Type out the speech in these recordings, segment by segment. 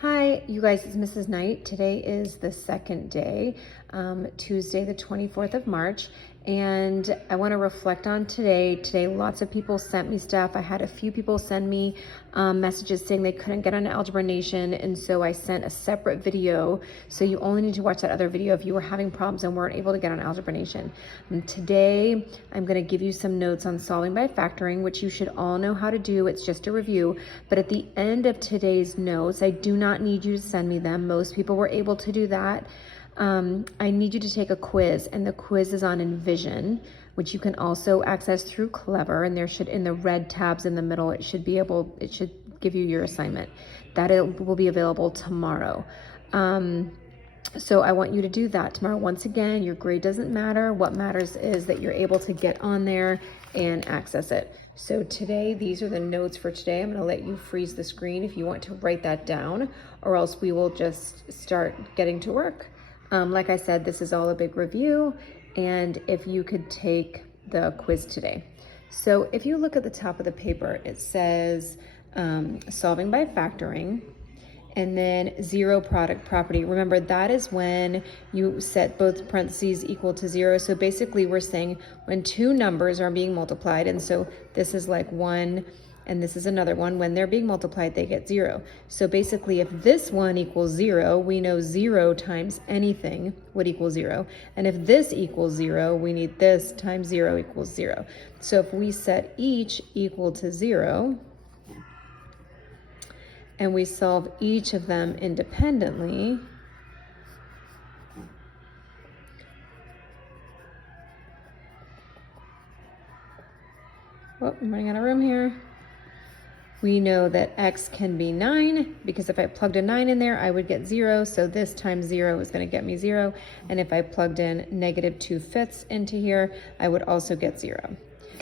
Hi, you guys, it's Mrs. Knight. Today is the second day, Tuesday, the 24th of March, and I want to reflect on today. Today, lots of people sent me stuff. I had a few people send me messages saying they couldn't get on Algebra Nation, and so I sent a separate video. So you only need to watch that other video if you were having problems and weren't able to get on Algebra Nation. And today, I'm going to give you some notes on solving by factoring, which you should all know how to do. It's just a review, but at the end of today's notes, I do not need you to send me them. Most people were able to do that. I need you to take a quiz, and the quiz is on Envision, which you can also access through Clever, and there should, in the red tabs in the middle, it should give you your assignment. That it will be available tomorrow. So I want you to do that tomorrow. Once again, your grade doesn't matter. What matters is that you're able to get on there and access it. So today, these are the notes for today. I'm going to let you freeze the screen if you want to write that down, or else we will just start getting to work. Like I said, this is all a big review, and if you could take the quiz today. So if you look at the top of the paper, it says solving by factoring, and then zero product property. Remember, that is when you set both parentheses equal to 0. So basically we're saying when two numbers are being multiplied, and so this is like 1 and this is another one, when they're being multiplied, they get 0. So basically if this one equals 0, we know 0 times anything would equal 0. And if this equals 0, we need this times 0 equals 0. So if we set each equal to 0, and we solve each of them independently, oh, I'm running out of room here. We know that x can be 9, because if I plugged a 9 in there, I would get 0. So this times 0 is going to get me 0. And if I plugged in -2/5 into here, I would also get 0.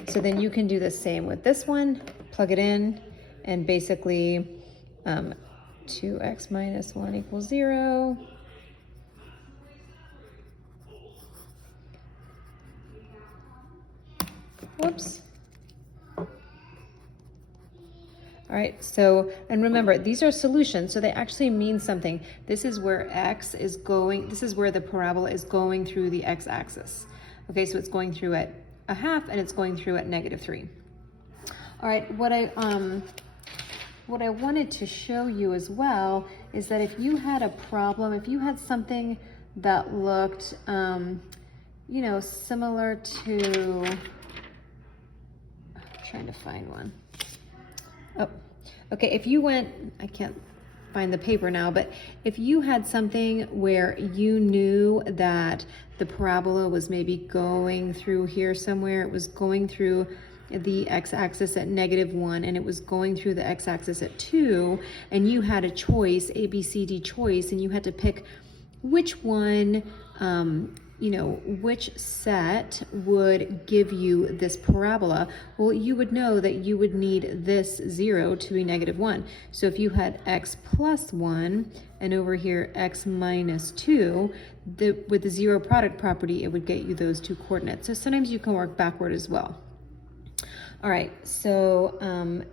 So then you can do the same with this one, plug it in, and basically 2x minus 1 equals 0. Whoops. All right, so, and remember, these are solutions, so they actually mean something. This is where x is going, this is where the parabola is going through the x-axis. Okay, so it's going through at 1/2 and it's going through at -3. All right, what I wanted to show you as well is that if you had a problem, if you had something that looked, you know, similar to, I'm trying to find one. Oh, okay, if you went, I can't find the paper now, but if you had something where you knew that the parabola was maybe going through here somewhere, it was going through the x-axis at -1 and it was going through the x-axis at 2, and you had a choice, A, B, C, D choice, and you had to pick which one, you know, which set would give you this parabola, well, you would know that you would need this 0 to be -1. So if you had x plus 1 and over here x minus 2, with the zero product property, it would get you those two coordinates. So sometimes you can work backward as well. All right, so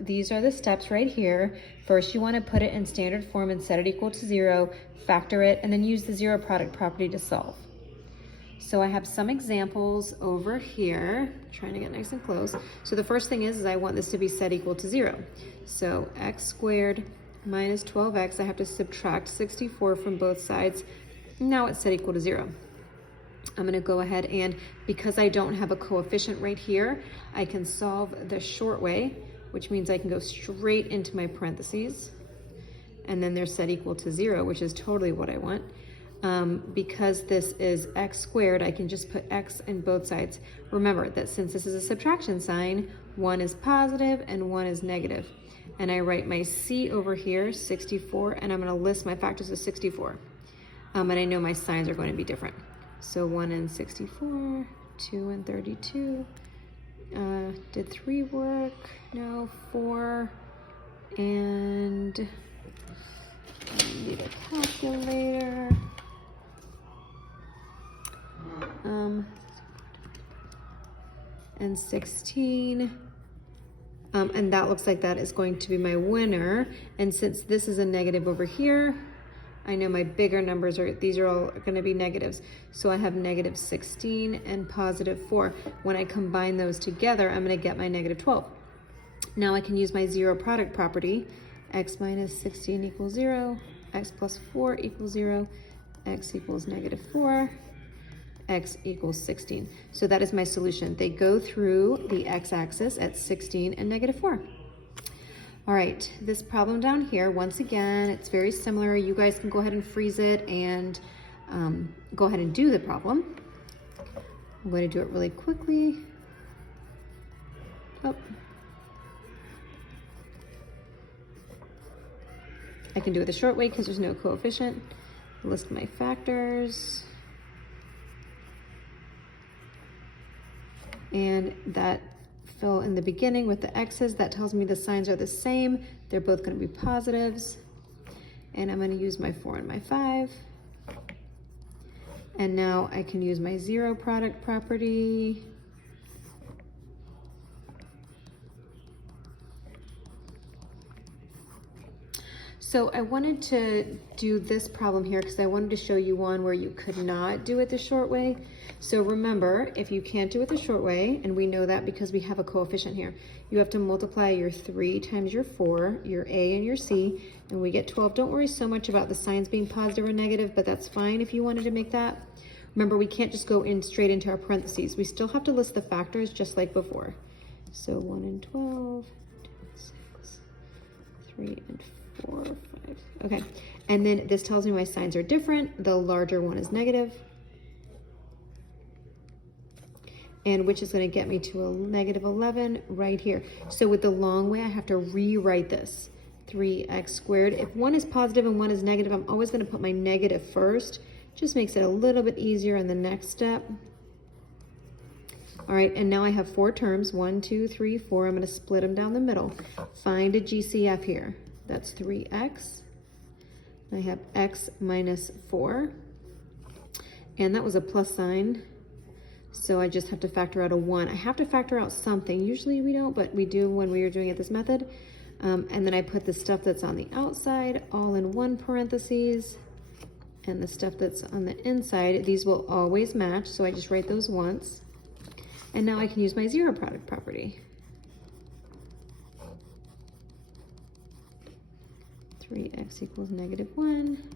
these are the steps right here. First, you want to put it in standard form and set it equal to 0, factor it, and then use the zero product property to solve. So I have some examples over here, trying to get nice and close. So the first thing is I want this to be set equal to 0. So x squared minus 12x, I have to subtract 64 from both sides. Now it's set equal to 0. I'm going to go ahead and, because I don't have a coefficient right here, I can solve the short way, which means I can go straight into my parentheses, and then they're set equal to 0, which is totally what I want. Because this is x squared, I can just put x in both sides. Remember that since this is a subtraction sign, 1 is positive and 1 is negative. And I write my c over here, 64, and I'm going to list my factors of 64. And I know my signs are going to be different. So 1 and 64, 2 and 32. Did 3 work? No, 4. And I need a calculator. And 16. And that looks like that is going to be my winner. And since this is a negative over here, I know my bigger numbers are, these are all going to be negatives. So I have negative 16 and positive 4. When I combine those together, I'm going to get my negative 12. Now I can use my zero product property. X minus 16 equals 0. X plus 4 equals 0. X equals negative 4. X equals 16. So that is my solution. They go through the x-axis at 16 and negative 4. All right, this problem down here, once again, it's very similar. You guys can go ahead and freeze it and go ahead and do the problem. I'm going to do it really quickly. Oh. I can do it the short way because there's no coefficient. List my factors. And that fill in the beginning with the x's, that tells me the signs are the same. They're both going to be positives. And I'm going to use my 4 and my 5. And now I can use my zero product property. So I wanted to do this problem here because I wanted to show you one where you could not do it the short way. So remember, if you can't do it the short way, and we know that because we have a coefficient here, you have to multiply your 3 times your 4, your A and your C, and we get 12. Don't worry so much about the signs being positive or negative, but that's fine if you wanted to make that. Remember, we can't just go in straight into our parentheses. We still have to list the factors just like before. So 1 and 12, 2 and 6, 3 and 4, 5. Okay, and then this tells me my signs are different. The larger one is negative. And which is going to get me to a negative 11 right here. So with the long way, I have to rewrite this. 3x squared. If one is positive and one is negative, I'm always going to put my negative first. Just makes it a little bit easier in the next step. All right, and now I have 4 terms. 1, 2, 3, 4. I'm going to split them down the middle. Find a GCF here. That's 3x. I have x minus 4. And that was a plus sign. So I just have to factor out a 1. I have to factor out something. Usually we don't, but we do when we are doing it this method. And then I put the stuff that's on the outside all in one parentheses. And the stuff that's on the inside, these will always match. So I just write those once. And now I can use my zero product property. 3x equals negative 1.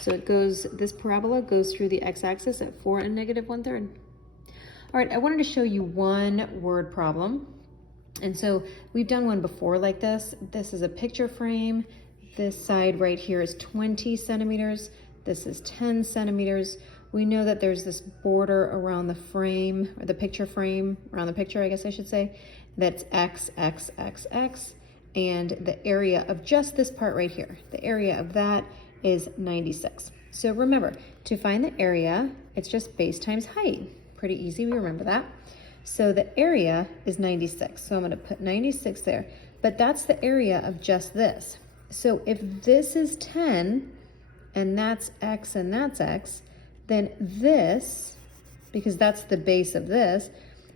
So it goes, this parabola goes through the x-axis at 4 and negative 1/3. All right, I wanted to show you one word problem. And so we've done one before like this. This is a picture frame. This side right here is 20 centimeters. This is 10 centimeters. We know that there's this border around the frame, or the picture frame, around the picture, I guess I should say, that's x, x, x, x. And the area of just this part right here, the area of that is 96. So remember, to find the area, it's just base times height. Pretty easy, we remember that. So the area is 96. So I'm going to put 96 there. But that's the area of just this. So if this is 10, and that's x and that's x, then this, because that's the base of this,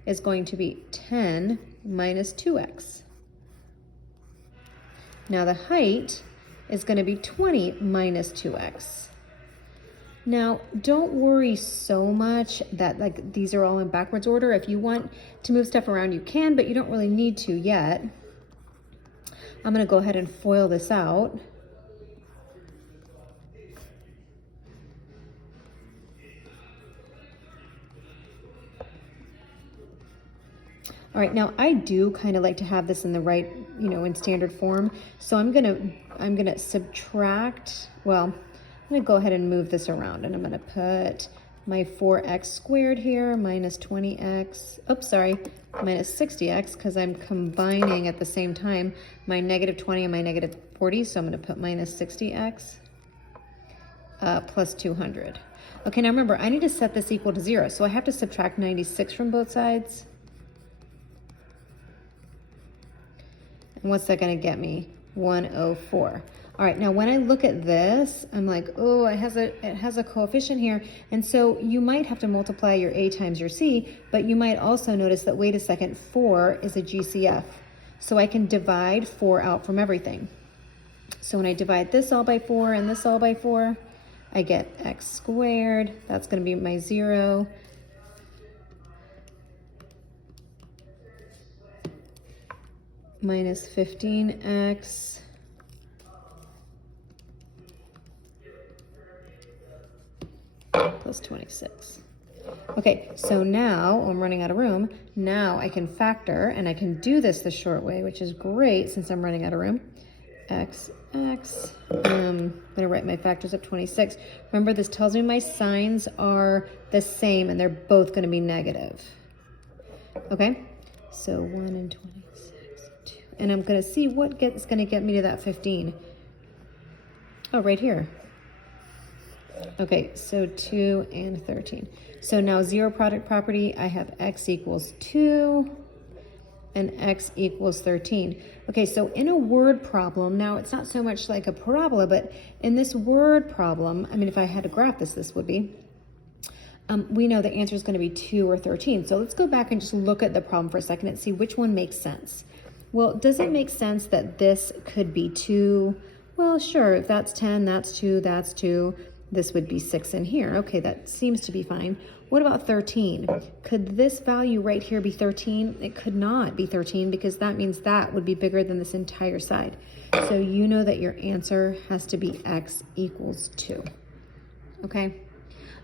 is going to be 10 minus 2x. Now the height is going to be 20 minus 2x. Now, don't worry so much that like these are all in backwards order. If you want to move stuff around, you can, but you don't really need to yet. I'm going to go ahead and FOIL this out. All right, now I do kind of like to have this in the right, in standard form. So I'm gonna subtract, well, I'm gonna go ahead and move this around, and I'm gonna put my 4x squared here minus 20x, minus 60x, because I'm combining at the same time my negative 20 and my negative 40, so I'm gonna put minus 60x plus 200. Okay, now remember, I need to set this equal to 0, so I have to subtract 96 from both sides. And what's that going to get me? 104. All right, now when I look at this, I'm like, oh, it has a coefficient here. And so you might have to multiply your A times your C, but you might also notice that, wait a second, 4 is a GCF. So I can divide 4 out from everything. So when I divide this all by 4 and this all by 4, I get x squared. That's going to be my 0. Minus 15x plus 26. Okay, so now I'm running out of room. Now I can factor, and I can do this the short way, which is great since I'm running out of room. X. I'm gonna write my factors of 26. Remember, this tells me my signs are the same and they're both gonna be negative. Okay, so 1 and 26, 2. And I'm gonna see what is gonna get me to that 15. Oh, right here. Okay, so 2 and 13. So now zero product property, I have x equals 2 and x equals 13. Okay, so in a word problem, now it's not so much like a parabola, but in this word problem, I mean, if I had to graph this, this would be, we know the answer is gonna be 2 or 13. So let's go back and just look at the problem for a second and see which one makes sense. Well, does it make sense that this could be 2? Well, sure, if that's 10, that's 2, that's 2. This would be 6 in here. Okay, that seems to be fine. What about 13? Could this value right here be 13? It could not be 13 because that means that would be bigger than this entire side. So you know that your answer has to be x equals 2. Okay?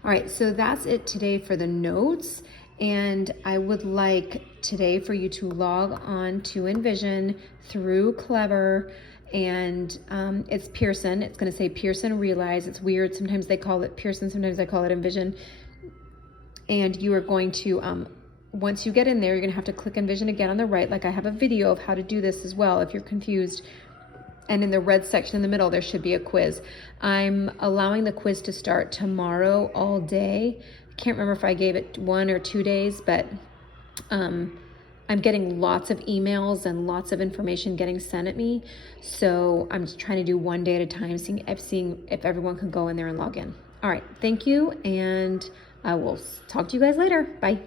All right, so that's it today for the notes. And I would like today for you to log on to Envision through Clever. And it's Pearson. It's going to say Pearson Realize. It's weird. Sometimes they call it Pearson. Sometimes I call it Envision. And you are going to, once you get in there, you're going to have to click Envision again on the right. Like I have a video of how to do this as well if you're confused. And in the red section in the middle, there should be a quiz. I'm allowing the quiz to start tomorrow all day. I can't remember if I gave it 1 or 2 days, but I'm getting lots of emails and lots of information getting sent at me. So I'm just trying to do one day at a time, seeing if everyone can go in there and log in. All right, thank you. And I will talk to you guys later. Bye.